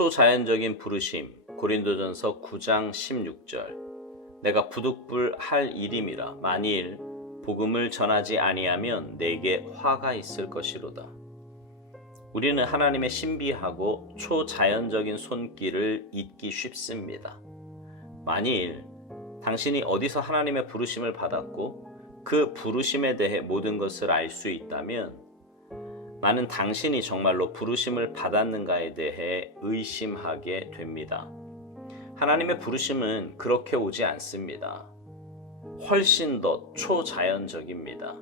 초자연적인 부르심. 고린도전서 9장 16절. 내가 부득불 할 일임이라. 만일 복음을 전하지 아니하면 내게 화가 있을 것이로다. 우리는 하나님의 신비하고 초자연적인 손길을 잊기 쉽습니다. 만일 당신이 어디서 하나님의 부르심을 받았고 그 부르심에 대해 모든 것을 알 수 있다면 나는 당신이 정말로 부르심을 받았는가에 대해 의심하게 됩니다. 하나님의 부르심은 그렇게 오지 않습니다. 훨씬 더 초자연적입니다.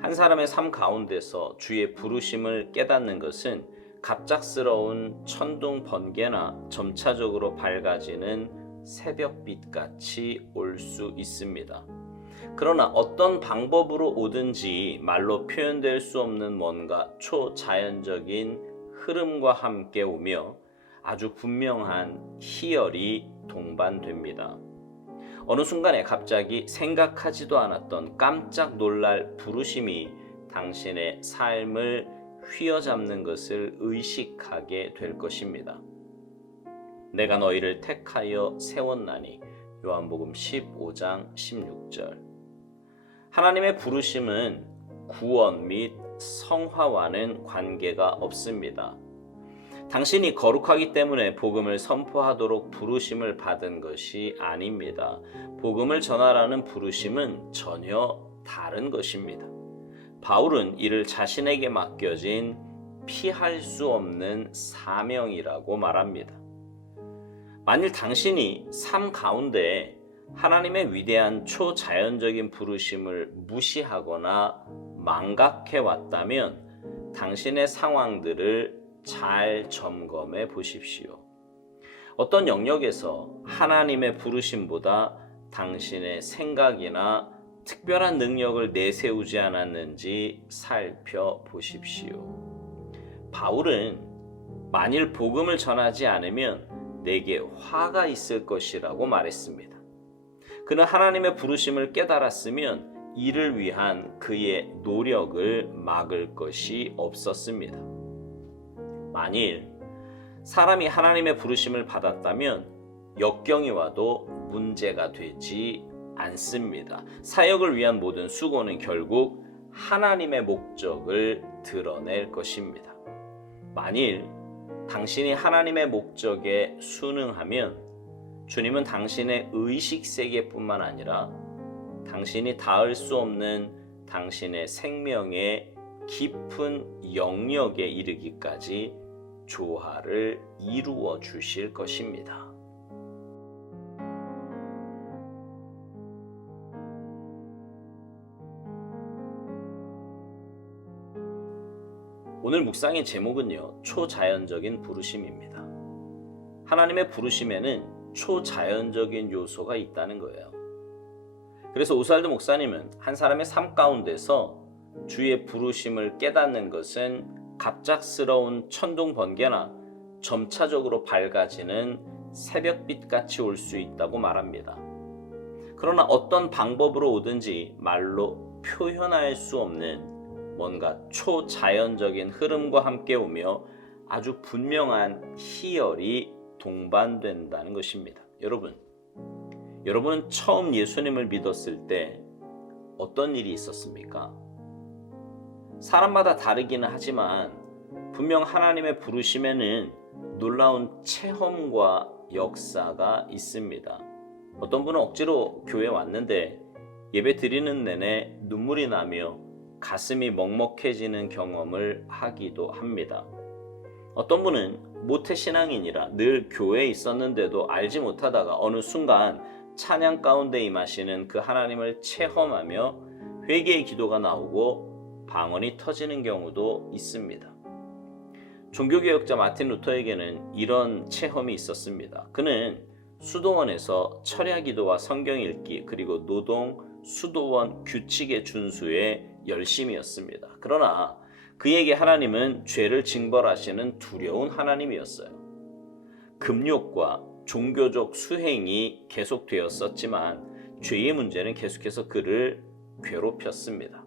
한 사람의 삶 가운데서 주의 부르심을 깨닫는 것은 갑작스러운 천둥 번개나 점차적으로 밝아지는 새벽빛같이 올 수 있습니다. 그러나 어떤 방법으로 오든지 말로 표현될 수 없는 뭔가 초자연적인 흐름과 함께 오며 아주 분명한 희열이 동반됩니다. 어느 순간에 갑자기 생각하지도 않았던 깜짝 놀랄 부르심이 당신의 삶을 휘어잡는 것을 의식하게 될 것입니다. 내가 너희를 택하여 세웠나니. 요한복음 15장 16절. 하나님의 부르심은 구원 및 성화와는 관계가 없습니다. 당신이 거룩하기 때문에 복음을 선포하도록 부르심을 받은 것이 아닙니다. 복음을 전하라는 부르심은 전혀 다른 것입니다. 바울은 이를 자신에게 맡겨진 피할 수 없는 사명이라고 말합니다. 만일 당신이 삶 가운데 하나님의 위대한 초자연적인 부르심을 무시하거나 망각해 왔다면 당신의 상황들을 잘 점검해 보십시오. 어떤 영역에서 하나님의 부르심보다 당신의 생각이나 특별한 능력을 내세우지 않았는지 살펴보십시오. 바울은 만일 복음을 전하지 않으면 내게 화가 있을 것이라고 말했습니다. 그는 하나님의 부르심을 깨달았으면 이를 위한 그의 노력을 막을 것이 없었습니다. 만일 사람이 하나님의 부르심을 받았다면 역경이 와도 문제가 되지 않습니다. 사역을 위한 모든 수고는 결국 하나님의 목적을 드러낼 것입니다. 만일 당신이 하나님의 목적에 순응하면 주님은 당신의 의식 세계뿐만 아니라 당신이 닿을 수 없는 당신의 생명의 깊은 영역에 이르기까지 조화를 이루어 주실 것입니다. 오늘 묵상의 제목은요, 초자연적인 부르심입니다. 하나님의 부르심에는 초자연적인 요소가 있다는 거예요. 그래서 오스왈드 목사님은 한 사람의 삶 가운데서 주의 부르심을 깨닫는 것은 갑작스러운 천둥 번개나 점차적으로 밝아지는 새벽빛같이 올 수 있다고 말합니다. 그러나 어떤 방법으로 오든지 말로 표현할 수 없는 뭔가 초자연적인 흐름과 함께 오며 아주 분명한 희열이 동반된다는 것입니다. 여러분은 처음 예수님을 믿었을 때 어떤 일이 있었습니까? 사람마다 다르기는 하지만 분명 하나님의 부르심에는 놀라운 체험과 역사가 있습니다. 어떤 분은 억지로 교회에 왔는데 예배 드리는 내내 눈물이 나며 가슴이 먹먹해지는 경험을 하기도 합니다. 어떤 분은 모태신앙인이라 늘 교회에 있었는데도 알지 못하다가 어느 순간 찬양 가운데 임하시는 그 하나님을 체험하며 회개의 기도가 나오고 방언이 터지는 경우도 있습니다. 종교개혁자 마틴 루터에게는 이런 체험이 있었습니다. 그는 수도원에서 철야 기도와 성경 읽기 그리고 노동, 수도원 규칙의 준수에 열심이었습니다. 그러나 그에게 하나님은 죄를 징벌하시는 두려운 하나님이었어요. 금욕과 종교적 수행이 계속되었었지만 죄의 문제는 계속해서 그를 괴롭혔습니다.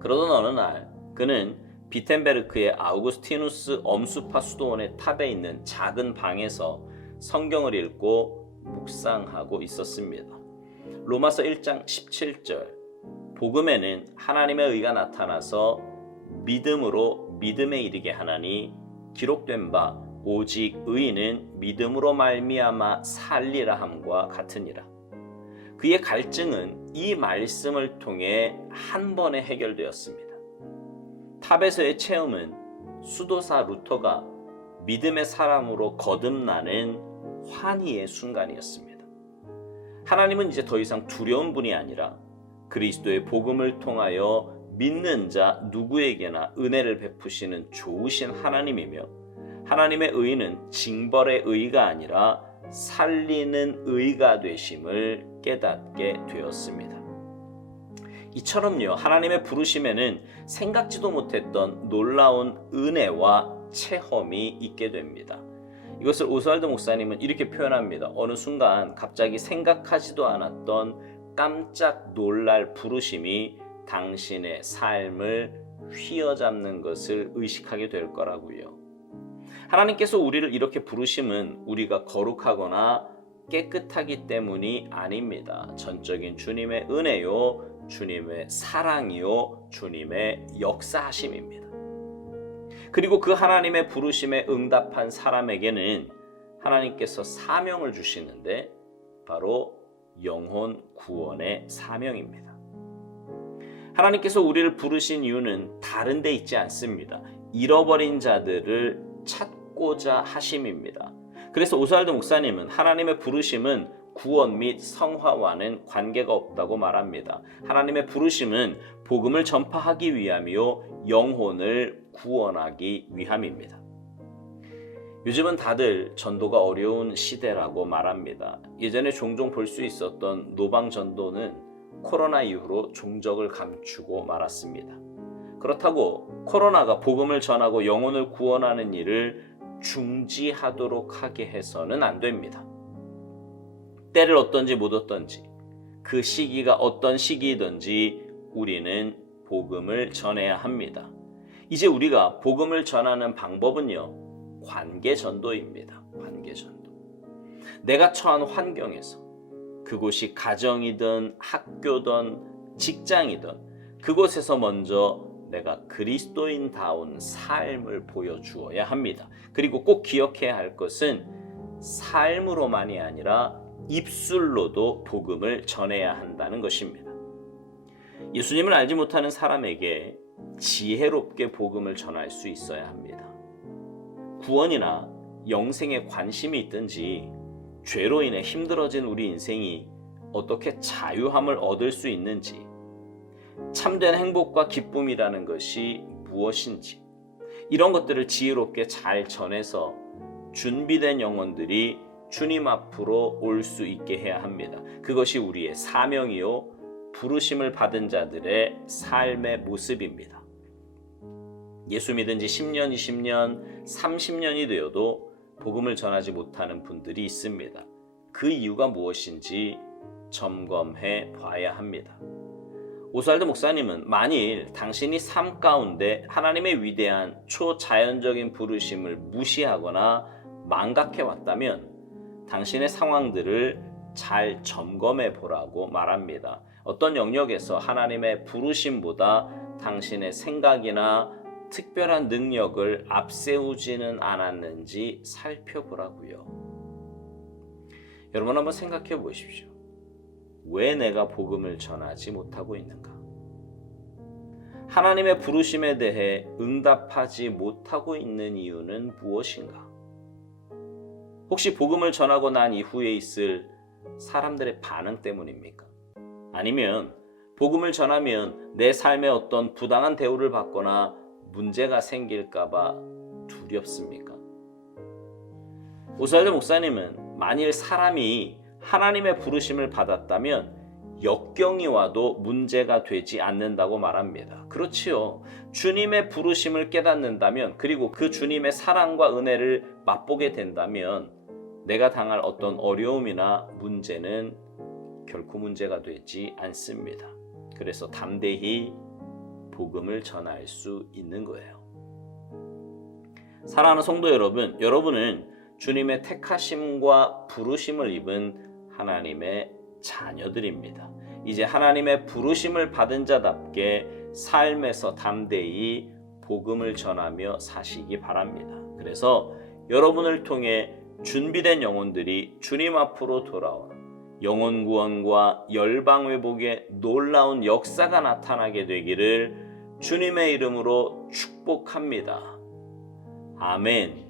그러던 어느 날 그는 비텐베르크의 아우구스티누스 엄수파 수도원의 탑에 있는 작은 방에서 성경을 읽고 묵상하고 있었습니다. 로마서 1장 17절, 복음에는 하나님의 의가 나타나서 믿음으로 믿음에 이르게 하나니 기록된 바 오직 의인은 믿음으로 말미암아 살리라 함과 같으니라. 그의 갈증은 이 말씀을 통해 한 번에 해결되었습니다. 탑에서의 체험은 수도사 루터가 믿음의 사람으로 거듭나는 환희의 순간이었습니다. 하나님은 이제 더 이상 두려운 분이 아니라 그리스도의 복음을 통하여 믿는 자 누구에게나 은혜를 베푸시는 좋으신 하나님이며, 하나님의 의는 징벌의 의가 아니라 살리는 의가 되심을 깨닫게 되었습니다. 이처럼요, 하나님의 부르심에는 생각지도 못했던 놀라운 은혜와 체험이 있게 됩니다. 이것을 오스왈드 목사님은 이렇게 표현합니다. 어느 순간 갑자기 생각하지도 않았던 깜짝 놀랄 부르심이 당신의 삶을 휘어잡는 것을 의식하게 될 거라고요. 하나님께서 우리를 이렇게 부르심은 우리가 거룩하거나 깨끗하기 때문이 아닙니다. 전적인 주님의 은혜요, 주님의 사랑이요, 주님의 역사하심입니다. 그리고 그 하나님의 부르심에 응답한 사람에게는 하나님께서 사명을 주시는데 바로 영혼 구원의 사명입니다. 하나님께서 우리를 부르신 이유는 다른 데 있지 않습니다. 잃어버린 자들을 찾고자 하심입니다. 그래서 오스왈드 목사님은 하나님의 부르심은 구원 및 성화와는 관계가 없다고 말합니다. 하나님의 부르심은 복음을 전파하기 위함이요, 영혼을 구원하기 위함입니다. 요즘은 다들 전도가 어려운 시대라고 말합니다. 예전에 종종 볼 수 있었던 노방전도는 코로나 이후로 종적을 감추고 말았습니다. 그렇다고 코로나가 복음을 전하고 영혼을 구원하는 일을 중지하도록 하게 해서는 안 됩니다. 때를 얻든지 못 얻든지, 그 시기가 어떤 시기이든지 우리는 복음을 전해야 합니다. 이제 우리가 복음을 전하는 방법은요, 관계전도입니다. 관계전도. 내가 처한 환경에서, 그곳이 가정이든 학교든 직장이든 그곳에서 먼저 내가 그리스도인다운 삶을 보여주어야 합니다. 그리고 꼭 기억해야 할 것은 삶으로만이 아니라 입술로도 복음을 전해야 한다는 것입니다. 예수님을 알지 못하는 사람에게 지혜롭게 복음을 전할 수 있어야 합니다. 구원이나 영생에 관심이 있든지 죄로 인해 힘들어진 우리 인생이 어떻게 자유함을 얻을 수 있는지, 참된 행복과 기쁨이라는 것이 무엇인지, 이런 것들을 지혜롭게 잘 전해서 준비된 영혼들이 주님 앞으로 올 수 있게 해야 합니다. 그것이 우리의 사명이요, 부르심을 받은 자들의 삶의 모습입니다. 예수 믿은 지 10년, 20년, 30년이 되어도 복음을 전하지 못하는 분들이 있습니다. 그 이유가 무엇인지 점검해 봐야 합니다. 오스왈드 목사님은 만일 당신이 삶 가운데 하나님의 위대한 초자연적인 부르심을 무시하거나 망각해 왔다면 당신의 상황들을 잘 점검해 보라고 말합니다. 어떤 영역에서 하나님의 부르심보다 당신의 생각이나 특별한 능력을 앞세우지는 않았는지 살펴보라고요. 여러분 한번 생각해 보십시오. 왜 내가 복음을 전하지 못하고 있는가? 하나님의 부르심에 대해 응답하지 못하고 있는 이유는 무엇인가? 혹시 복음을 전하고 난 이후에 있을 사람들의 반응 때문입니까? 아니면 복음을 전하면 내 삶에 어떤 부당한 대우를 받거나 문제가 생길까봐 두렵습니까? 오스왈드 목사님은 만일 사람이 하나님의 부르심을 받았다면 역경이 와도 문제가 되지 않는다고 말합니다. 그렇지요. 주님의 부르심을 깨닫는다면, 그리고 그 주님의 사랑과 은혜를 맛보게 된다면 내가 당할 어떤 어려움이나 문제는 결코 문제가 되지 않습니다. 그래서 담대히 복음을 전할 수 있는 거예요. 사랑하는 성도 여러분, 여러분은 주님의 택하심과 부르심을 입은 하나님의 자녀들입니다. 이제 하나님의 부르심을 받은 자답게 삶에서 담대히 복음을 전하며 사시기 바랍니다. 그래서 여러분을 통해 준비된 영혼들이 주님 앞으로 돌아온 영혼 구원과 열방 회복의 놀라운 역사가 나타나게 되기를 주님의 이름으로 축복합니다. 아멘.